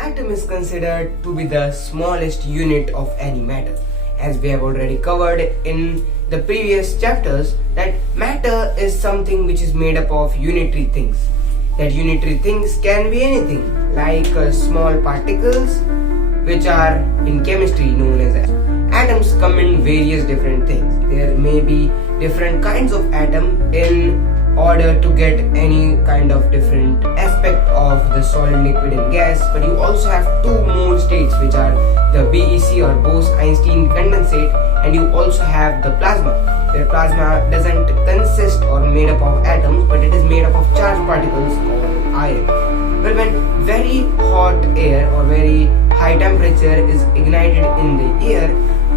Atom is considered to be the smallest unit of any matter. As we have already covered in the previous chapters, that matter is something which is made up of unitary things. That unitary things can be anything, like small particles, which are in chemistry known as atoms. Come in various different things. There may be different kinds of atom in order to get any kind of different aspect of the solid, liquid and gas, but you also have two more states, which are the BEC or Bose-Einstein condensate, and you also have the plasma, where plasma doesn't consist or made up of atoms, but it is made up of charged particles called ion. Well, when very hot air or very high temperature is ignited in the air,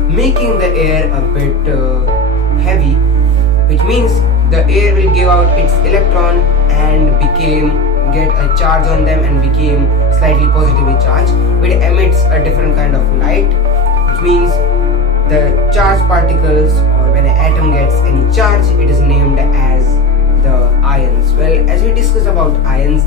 making the air a bit heavy, which means the air will give out its electron and get a charge on them and became slightly positively charged, but it emits a different kind of light, which means the charged particles, or when an atom gets any charge, it is named as the ions. Well, as we discussed about ions,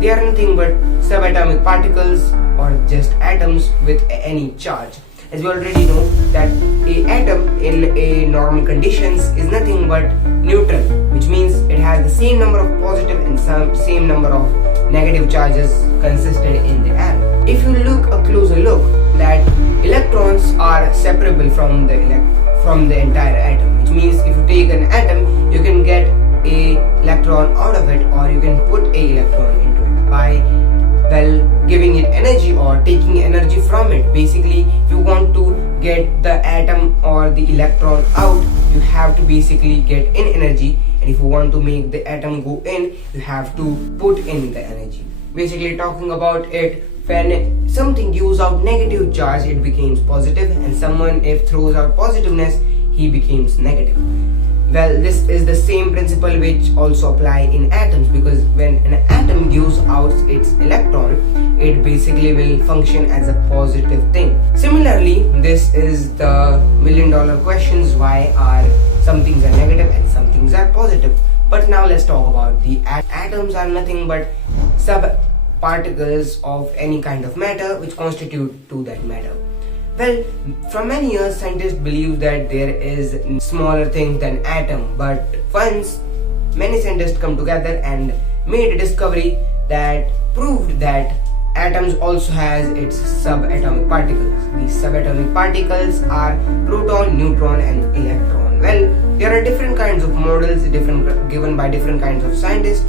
they are nothing but subatomic particles or just atoms with any charge. As we already know that a atom in a normal conditions is nothing but neutral, which means it has the same number of positive and same number of negative charges consisted in the atom. If you look a closer look, that electrons are separable from the entire atom, which means if you take an atom, you can get a electron out of it, or you can put a electron into it by giving it energy or taking energy from it. Basically, if you want to get the atom or the electron out, you have to basically get in energy, and if you want to make the atom go in, you have to put in the energy. Basically, talking about it, when something gives out negative charge, it becomes positive, and someone if throws out positiveness, he becomes negative. Well, this is the same principle which also apply in atoms, because when an atom gives out its electron, it basically will function as a positive thing. Similarly, this is the million-dollar questions: why are some things are negative and some things are positive? But now let's talk about the atoms. Are nothing but subparticles of any kind of matter which constitute to that matter. Well, from many years, scientists believe that there is smaller things than atom, but once many scientists come together and made a discovery that proved that atoms also has its subatomic particles. These subatomic particles are proton, neutron and electron. Well, there are different kinds of models given by different kinds of scientists.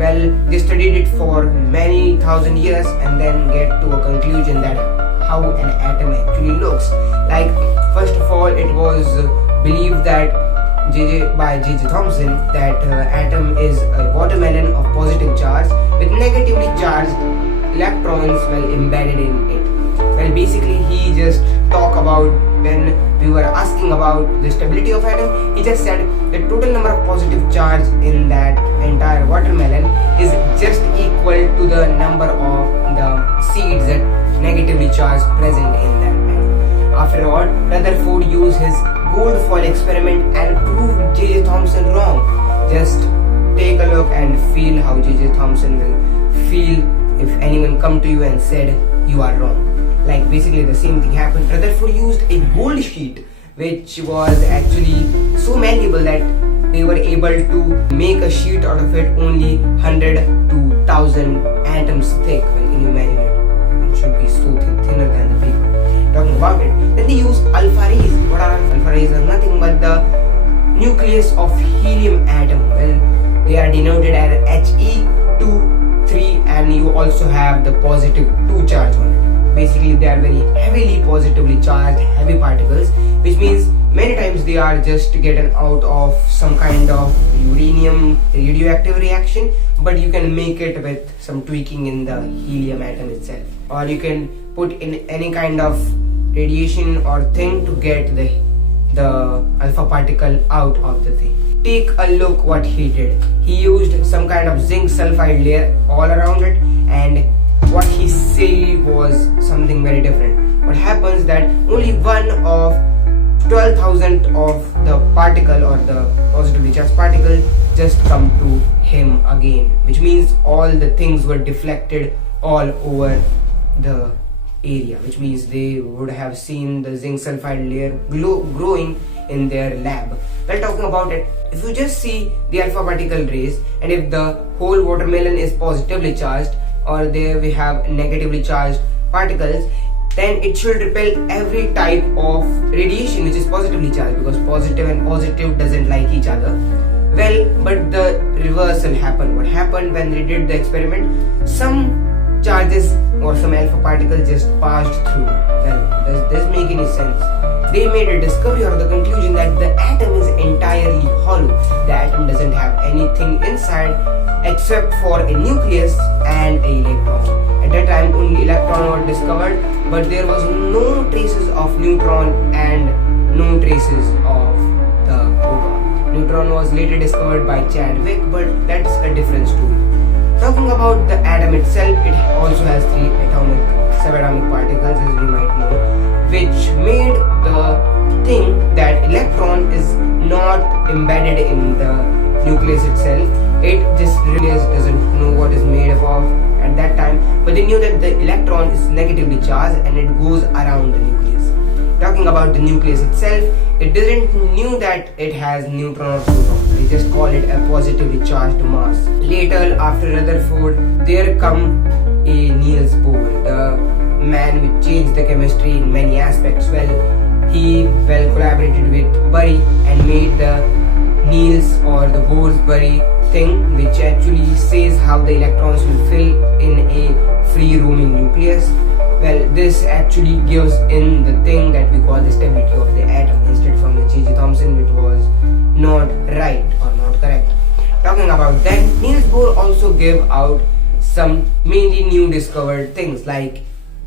Well, they studied it for many thousand years and then get to a conclusion that how an atom actually looks. Like, first of all, it was believed that by J.J. Thomson that atom is a watermelon of positive charge with negatively charged electrons embedded in it. Well, basically he just talked about, when we were asking about the stability of atom, he just said the total number of positive charge in that entire watermelon is just equal to the number of the seeds that negatively charged present in that atom. After all, Rutherford used his gold foil experiment and proved J.J. Thomson wrong. Just take a look and feel how J.J. Thomson will feel if anyone come to you and said you are wrong. Like, basically the same thing happened. Rutherford used a gold sheet which was actually so malleable that they were able to make a sheet out of it only 100 to 1000 atoms thick. Well, can you imagine it? It should be so thinner than the paper. Talking about it, then they use alpha rays. What are alpha rays? Are nothing but the nucleus of helium atom. Well, they are denoted as He2 and you also have the positive 2 charge on it. Basically, they are very heavily positively charged heavy particles, which means many times they are just getting out of some kind of uranium radioactive reaction, but you can make it with some tweaking in the helium atom itself, or you can put in any kind of radiation or thing to get the alpha particle out of the thing. Take a look what he did. He used some kind of zinc sulfide layer all around it, and what he said was something very different. What happens that only one of 12,000 of the particle or the positively charged particle just come to him again, which means all the things were deflected all over the area, which means they would have seen the zinc sulfide layer growing in their lab. Well, talking about it, if you just see the alpha particle rays, and if the whole watermelon is positively charged, or there we have negatively charged particles, then it should repel every type of radiation which is positively charged, because positive and positive doesn't like each other. Well, but the reversal happened. What happened when they did the experiment? Some charges or some alpha particles just passed through. Well, does this make any sense? They made a discovery or the conclusion that the atom is entirely hollow. The atom doesn't have anything inside except for a nucleus and an electron. At that time only electron was discovered, but there was no traces of neutron and no traces of the proton. Neutron was later discovered by Chadwick, but that's a different story. Talking about the atom itself, it also has 3 subatomic particles, as you might know, which made the thing that electron is not embedded in the nucleus itself. It just really doesn't know what is made up of at that time, but they knew that the electron is negatively charged and it goes around the nucleus. Talking about the nucleus itself, it didn't knew that it has neutron or proton. They just call it a positively charged mass. Later, after Rutherford, there come a Niels Bohr, the man who changed the chemistry in many aspects. Well, he collaborated with Bury and made the Niels or the Bohr's-Bury thing, which actually says how the electrons will fill in a free roaming nucleus. Well, this actually gives in the thing that we call the stability of the atom, instead from the J.J. Thomson, which was not right or not correct. Talking about that, Niels Bohr also gave out some mainly new discovered things like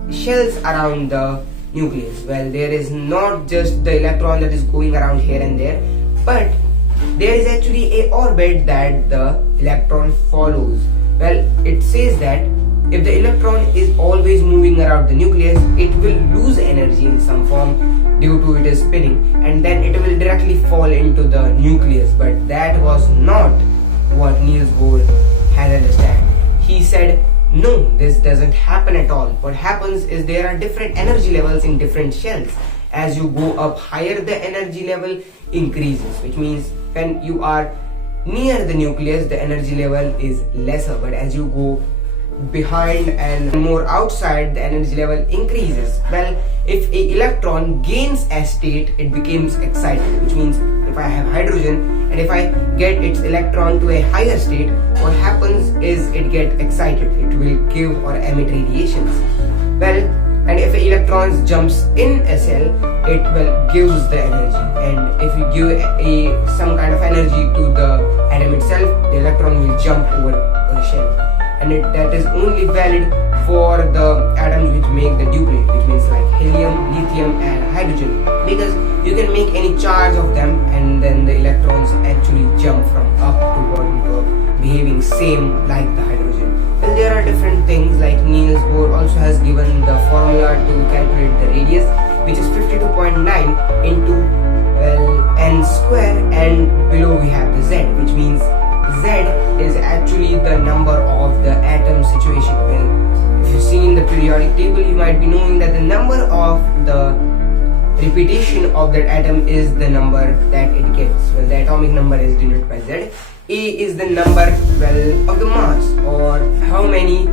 shells around the nucleus. Well, there is not just the electron that is going around here and there, but there is actually a orbit that the electron follows. Well, it says that if the electron is always moving around the nucleus, it will lose energy in some form due to it is spinning, and then it will directly fall into the nucleus. But that was not what Niels Bohr had understood. He said, no, this doesn't happen at all. What happens is there are different energy levels in different shells. As you go up higher, the energy level increases, which means when you are near the nucleus, the energy level is lesser, but as you go behind and more outside, the energy level increases. Well, if an electron gains a state, it becomes excited, which means if I have hydrogen and if I get its electron to a higher state, what happens is it gets excited. It will give or emit radiations. Well, and if an electron jumps in a cell, it will gives the energy, and if you give some kind of energy to the atom itself, the electron will jump over a shell, and that is only valid for the atoms which make the duplet, which means like helium, lithium and hydrogen, because you can make any charge of them and then the electrons actually jump from up to bottom to behaving same like the hydrogen. Well, there are different things like Niels Bohr also has given the formula to calculate the radius, which is 52.9 into n square, and below we have the z, which means z is actually the number of the atom situation. Well, if you see in the periodic table, you might be knowing that the number of the repetition of that atom is the number that it gets. Well, the atomic number is denoted by z. A is the number, of the mass, or how many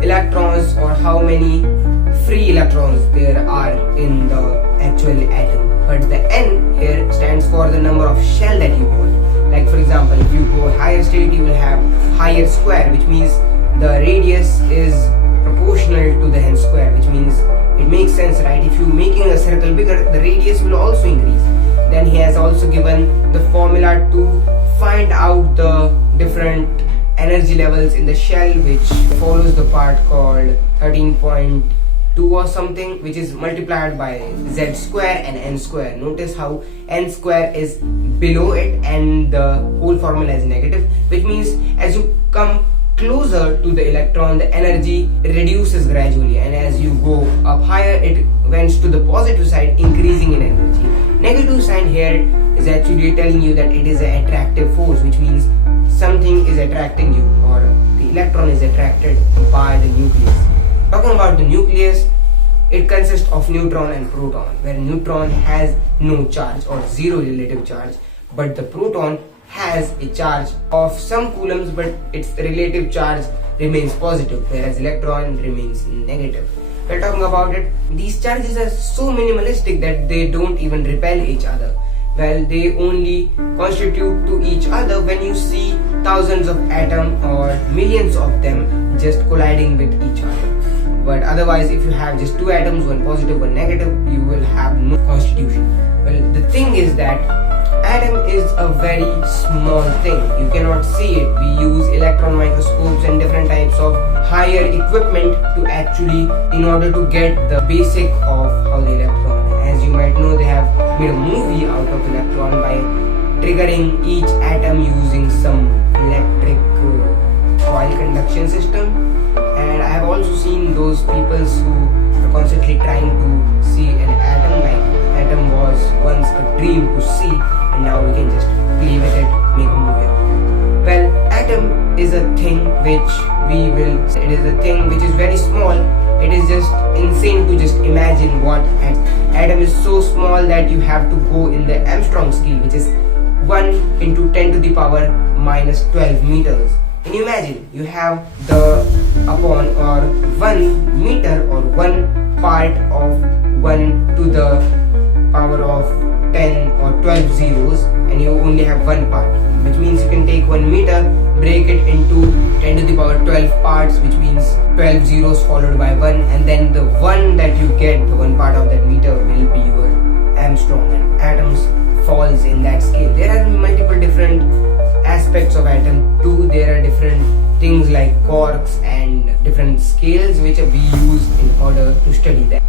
electrons or how many free electrons there are in the actual atom. But the n here stands for the number of shell that you hold. Like for example, if you go higher state, you will have higher square, which means the radius is proportional to the n square, which means it makes sense, right? If you're making a circle bigger, the radius will also increase. Then he has also given the formula to find out the different energy levels in the shell, which follows the part called 13.2 or something, which is multiplied by z square and n square. Notice how n square is below it and the whole formula is negative, which means as you come closer to the electron, the energy reduces gradually, and as you go up higher, it went to the positive side, increasing in energy. Negative sign here is actually telling you that it is an attractive force, which means something is attracting you, or the electron is attracted by the nucleus. Talking about the nucleus, it consists of neutron and proton, where neutron has no charge or zero relative charge, but the proton has a charge of some coulombs, but its relative charge remains positive, whereas electron remains negative. We're talking about it. These charges are so minimalistic that they don't even repel each other. Well, they only constitute to each other when you see thousands of atoms or millions of them just colliding with each other. But otherwise, if you have just two atoms, one positive, one negative, you will have no constitution. Well, the thing is that atom is a very small thing. You cannot see it. We use electron microscopes and different types of higher equipment to actually, in order to get the basic of how the electron. As you might know, they have made a movie out of electron by triggering each atom using some electric coil conduction system. And I have also seen those people who are constantly trying to see an atom, like atom was once a dream to see, and now we can just play with it, make a movie of it. Well, atom is a thing it is a thing which is very small. It is just insane to just imagine what atom is so small that you have to go in the Armstrong scale, which is 1 into 10 to the power minus 12 meters. Can you imagine? You have the upon or 1 meter or 1 part of 1 to the power of 10 or 12 zeros, and you only have 1 part, which means you can take 1 meter, break it into 10 to the power 12 parts, which means 12 zeros followed by 1, and then the 1 that you get, the 1 part of that meter, will be your Armstrong, and atoms falls in that scale. There are multiple different aspects of atom too. There are different things like quarks and different scales which we use in order to study that.